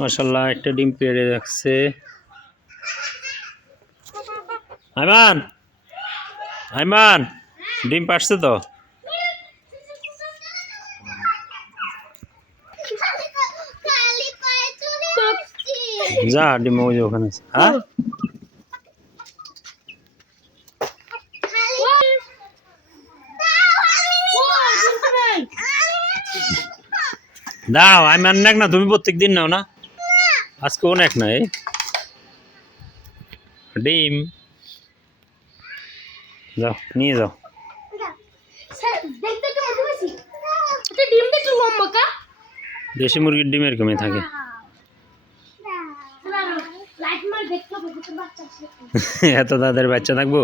মাশাআল্লাহ একটা ডিম পেড়ে রাখছে। আইমান আইমান ডিম পারছে তো। যা ডিম ওই যে ওখানে আছে। হ্যাঁ দাও আইমান নেক না, তুমি প্রত্যেক দিন নাও না, আজকে অনেক নাই ডিম, যাও নিয়ে যাও। দেশি মুরগির ডিম এরকমই থাকে। এত তাদের বাচ্চা থাকবো।